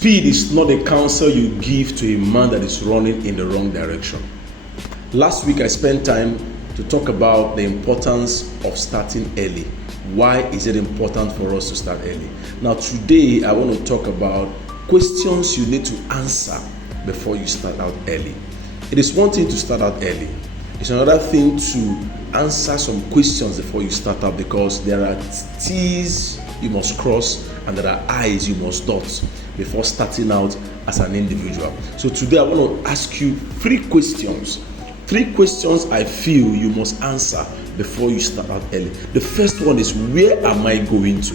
Speed is not a counsel you give to a man that is running in the wrong direction. Last week I spent time to talk about the importance of starting early. Why is it important for us to start early? Now today I want to talk about questions you need to answer before you start out early. It is one thing to start out early. It's another thing to answer some questions before you start out, because there are T's you must cross and there are I's you must dot before starting out as an individual. So today I want to ask you three questions I feel you must answer before you start out early. The first one is, where am I going to?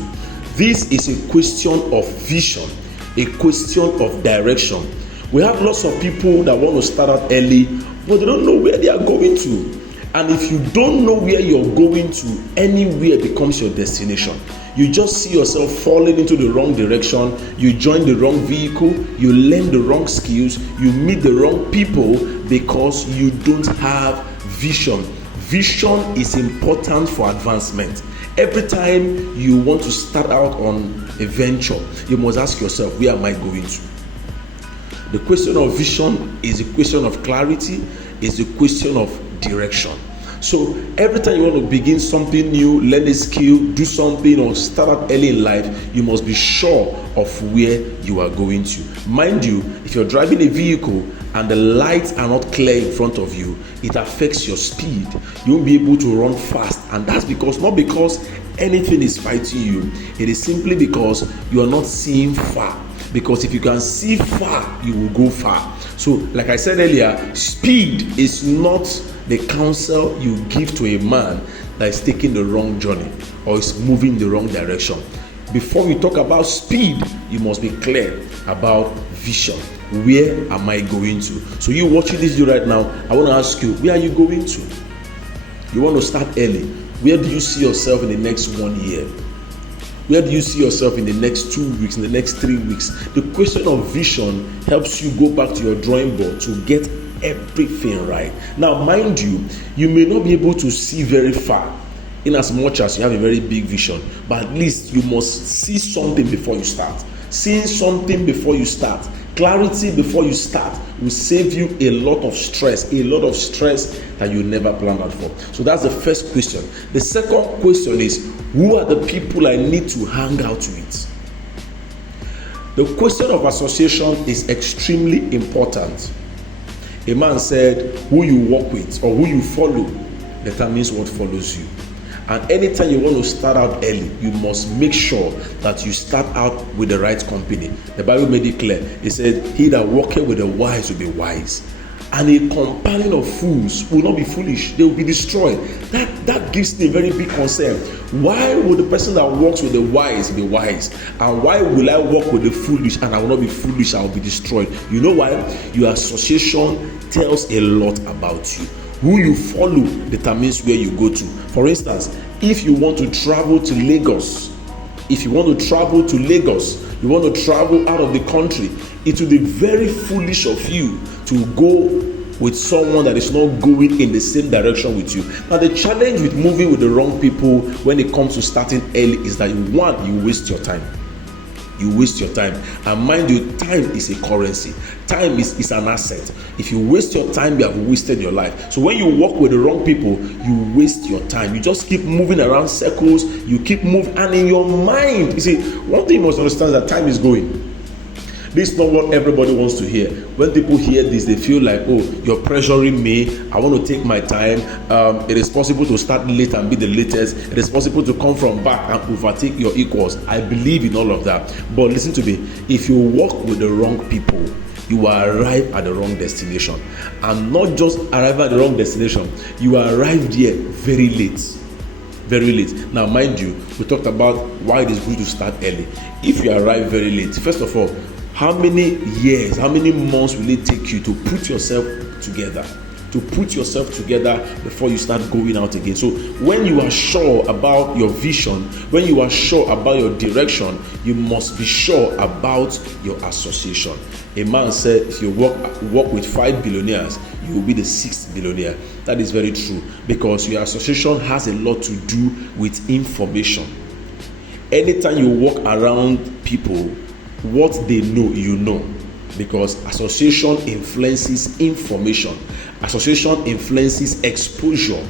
This is a question of vision, a question of direction. We have lots of people that want to start out early, but they don't know where they are going to. And if you don't know where you're going to, anywhere becomes your destination. You just see yourself falling into the wrong direction, you join the wrong vehicle, you learn the wrong skills, you meet the wrong people because you don't have vision. Vision is important for advancement. Every time you want to start out on a venture, you must ask yourself, where am I going to? The question of vision is a question of clarity, is a question of direction. So every time you want to begin something new, learn a skill, do something, or start out early in life, you must be sure of where you are going to. Mind you, if you're driving a vehicle and the lights are not clear in front of you, it affects your speed. You won't be able to run fast, and that's not because anything is fighting you. It is simply because you are not seeing far. Because if you can see far, you will go far. So, like I said earlier, speed is not the counsel you give to a man that is taking the wrong journey or is moving the wrong direction. Before we talk about speed, you must be clear about vision. Where am I going to? So you watching this video right now, I want to ask you, where are you going to? You want to start early. Where do you see yourself in the next 1 year? Where do you see yourself in the next 2 weeks, in the next 3 weeks? The question of vision helps you go back to your drawing board to get everything right. Now, mind you, you may not be able to see very far in as much as you have a very big vision, but at least you must see something before you start. Seeing something before you start, clarity before you start, will save you a lot of stress that you never planned out for. So that's the first question. The second question is, who are the people I need to hang out with? The question of association is extremely important. A man said, who you work with or who you follow determines what follows you. And anytime you want to start out early, you must make sure that you start out with the right company. The Bible made it clear. It said, he that walketh with the wise will be wise, and a companion of fools will not be foolish. They will be destroyed. That gives me a very big concern. Why would the person that walks with the wise be wise? And why will I walk with the foolish and I will not be foolish? I will be destroyed. You know why? Your association tells a lot about you. Who you follow determines where you go to. For instance, if you want to travel to Lagos, you want to travel out of the country, it will be very foolish of you to go with someone that is not going in the same direction with you. Now, the challenge with moving with the wrong people when it comes to starting early is that you waste your time. And mind you, time is a currency. Time is an asset. If you waste your time, you have wasted your life. So when you walk with the wrong people, you waste your time. You just keep moving around circles. You keep moving, and in your mind, you see, one thing you must understand is that time is going. This is not what everybody wants to hear. When people hear this, they feel like, oh, you're pressuring me. I want to take my time. It is possible to start late and be the latest. It is possible to come from back and overtake your equals. I believe in all of that. But listen to me. If you walk with the wrong people, you will arrive at the wrong destination. And not just arrive at the wrong destination, you arrive there very late. Very late. Now, mind you, we talked about why it is good to start early. If you arrive very late, first of all, how many years, how many months will it take you to put yourself together? Before you start going out again. So when you are sure about your vision, when you are sure about your direction, you must be sure about your association. A man said, if you work with 5 billionaires, you will be the 6th billionaire. That is very true, because your association has a lot to do with information. Anytime you walk around people what they know, you know. Because association influences information. Association influences exposure.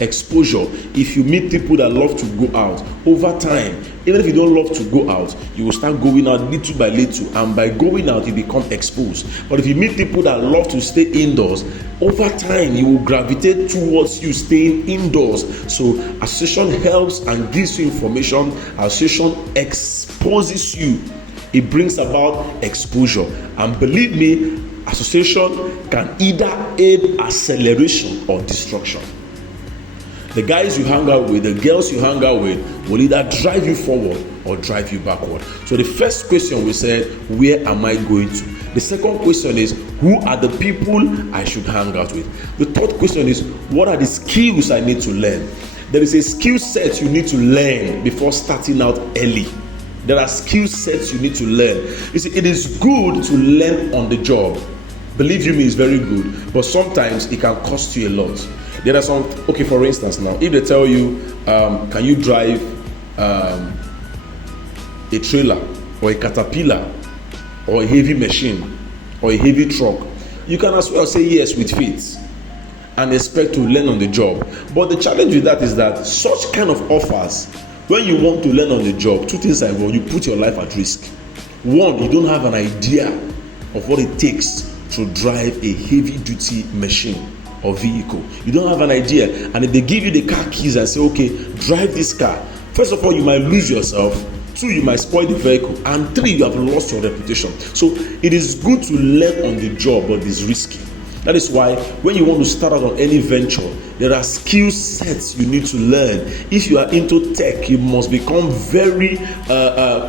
If you meet people that love to go out, over time, even if you don't love to go out, you will start going out little by little, and by going out you become exposed. But if you meet people that love to stay indoors, over time you will gravitate towards you staying indoors. So association helps and gives you information. Association exposes you. It brings about exposure, and believe me, association can either aid acceleration or destruction. The guys you hang out with, the girls you hang out with, will either drive you forward or drive you backward. So the first question we said, where am I going to? The second question is, who are the people I should hang out with? The third question is, what are the skills I need to learn? There is a skill set you need to learn before starting out early. There are skill sets you need to learn. You see, it is good to learn on the job. Believe you me, it's very good. But sometimes it can cost you a lot. There are some, okay, for instance now, if they tell you, can you drive a trailer or a caterpillar or a heavy machine or a heavy truck, you can as well say yes with faith and expect to learn on the job. But the challenge with that is that such kind of offers, when you want to learn on the job, two things are involved. You put your life at risk. One, you don't have an idea of what it takes to drive a heavy duty machine or vehicle. You don't have an idea. And if they give you the car keys and say, okay, drive this car, first of all, you might lose yourself. Two, you might spoil the vehicle. And three, you have lost your reputation. So it is good to learn on the job, but it's risky. That is why when you want to start out on any venture, there are skill sets you need to learn. If you are into tech, you must become very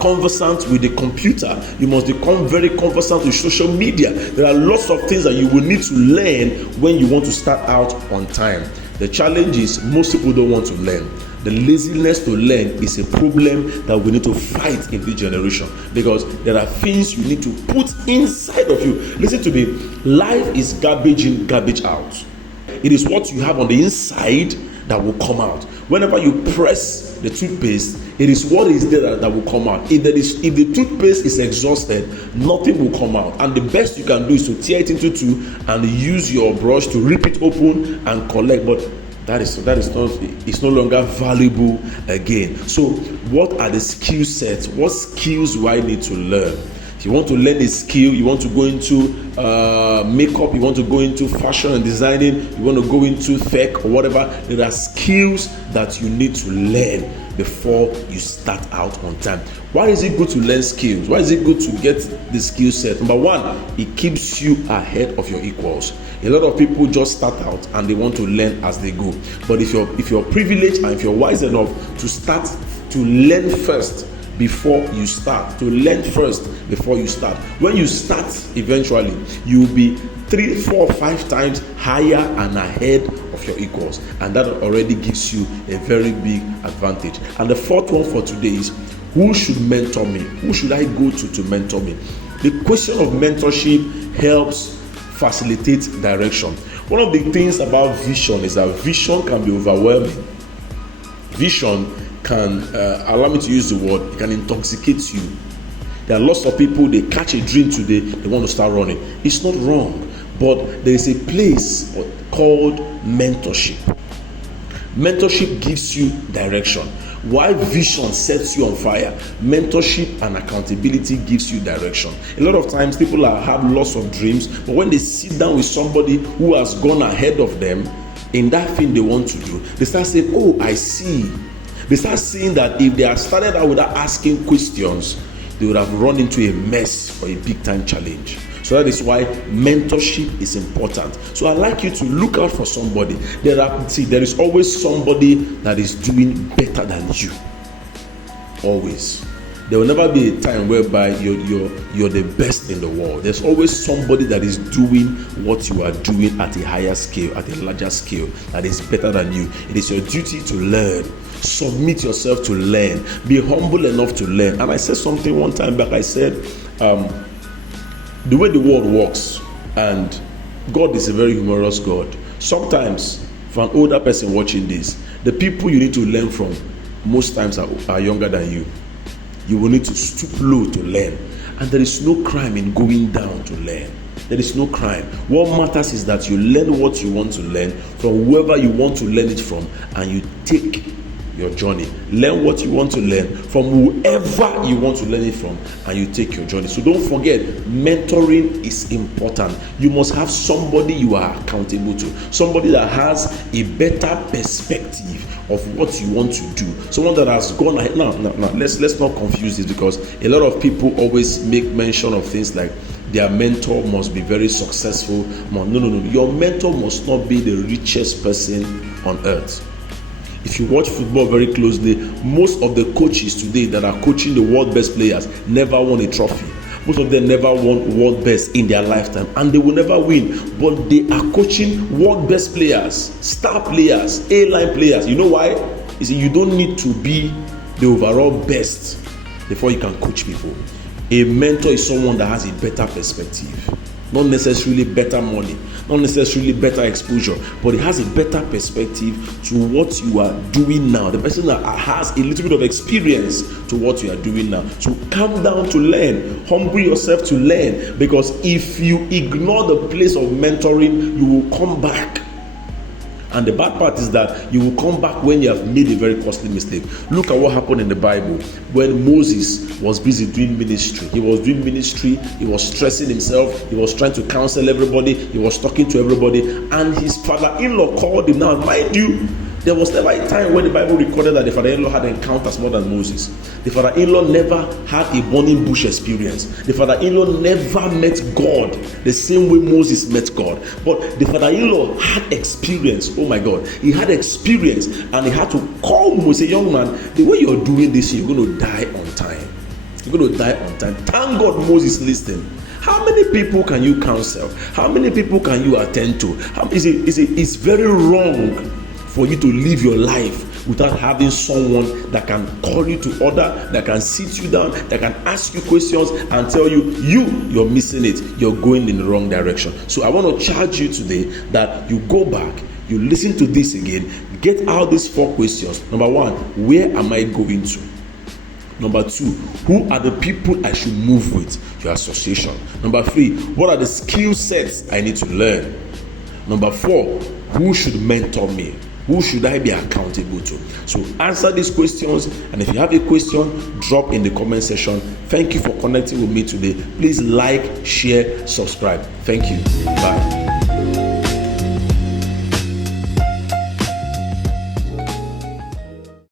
conversant with the computer. You must become very conversant with social media. There are lots of things that you will need to learn when you want to start out on time. The challenge is most people don't want to learn. The laziness to learn is a problem that we need to fight in this generation, because there are things you need to put inside of you. Listen to me. Life is garbage in, garbage out. It is what you have on the inside that will come out. Whenever you press the toothpaste, it is what is there that will come out. If the toothpaste is exhausted, nothing will come out. And the best you can do is to tear it into two and use your brush to rip it open and collect. But that is not, it's no longer valuable again. So what are the skill sets? What skills do I need to learn? If you want to learn a skill, you want to go into makeup, you want to go into fashion and designing, you want to go into tech or whatever, there are skills that you need to learn before you start out on time. Why is it good to learn skills? Why is it good to get the skill set? Number one, it keeps you ahead of your equals. A lot of people just start out and they want to learn as they go. But if you're privileged and if you're wise enough to start to learn first before you start, when you start, eventually you'll be 3, 4, 5 times higher and ahead of your equals, and that already gives you a very big advantage. And the fourth one for today is, who should mentor me? Who should I go to mentor me? The question of mentorship helps facilitate direction. One of the things about vision is that vision can be overwhelming. Vision can, allow me to use the word, it can intoxicate you. There are lots of people, they catch a dream today, they want to start running. It's not wrong, but there is a place called mentorship. Mentorship gives you direction. While vision sets you on fire, mentorship and accountability gives you direction. A lot of times people have lots of dreams, but when they sit down with somebody who has gone ahead of them in that thing they want to do, they start saying, oh, I see. They start seeing that if they had started out without asking questions, they would have run into a mess or a big time challenge. So that is why mentorship is important. So I'd like you to look out for somebody. There is always somebody that is doing better than you. Always. There will never be a time whereby you're the best in the world. There's always somebody that is doing what you are doing at a higher scale, at a larger scale, that is better than you. It is your duty to learn. Submit yourself to learn. Be humble enough to learn. And I said something one time back. I said, the way the world works, and God is a very humorous God. Sometimes, for an older person watching this, the people you need to learn from most times are younger than you. you will need to stoop low to learn. And there is no crime in going down to learn. There is no crime. What matters is that you learn what you want to learn from whoever you want to learn it from, and you take your journey. Learn what you want to learn from whoever you want to learn it from, and you take your journey. So don't forget, mentoring is important. You must have somebody you are accountable to, somebody that has a better perspective of what you want to do, someone that has gone ahead. Now let's not confuse this, because a lot of people always make mention of things like their mentor must be very successful. No. Your mentor must not be the richest person on earth. If you watch football very closely, most of the coaches today that are coaching the world best players never won a trophy. Most of them never won world best in their lifetime, and they will never win. But they are coaching world best players, star players, A-line players. You know why? You don't need to be the overall best before you can coach people. A mentor is someone that has a better perspective, not necessarily better money, not necessarily better exposure, but it has a better perspective to what you are doing now. The person that has a little bit of experience to what you are doing now. So calm down to learn, humble yourself to learn, because if you ignore the place of mentoring, you will come back. And the bad part is that you will come back when you have made a very costly mistake. Look at what happened in the Bible when Moses was busy doing ministry. He was doing ministry, he was stressing himself, he was trying to counsel everybody, he was talking to everybody, and his father-in-law called him. Now, mind you, there was never a time when the Bible recorded that the father-in-law had encounters more than Moses. The father-in-law never had a burning bush experience. The father-in-law never met God the same way Moses met God. But the father-in-law had experience. Oh my God. He had experience, and he had to call Moses, young man, the way you're doing this, you're going to die on time. You're going to die on time. Thank God Moses listened. How many people can you counsel? How many people can you attend to? It's very wrong for you to live your life without having someone that can call you to order, that can sit you down, that can ask you questions and tell you, you're missing it, you're going in the wrong direction. So I want to charge you today that you go back, you listen to this again, get out these 4 questions. Number 1, where am I going to? Number 2, who are the people I should move with? Your association. Number 3, what are the skill sets I need to learn? Number 4, who should mentor me? Who should I be accountable to? So answer these questions, and if you have a question, drop in the comment section. Thank you for connecting with me today. Please like, share, subscribe. Thank you. Bye.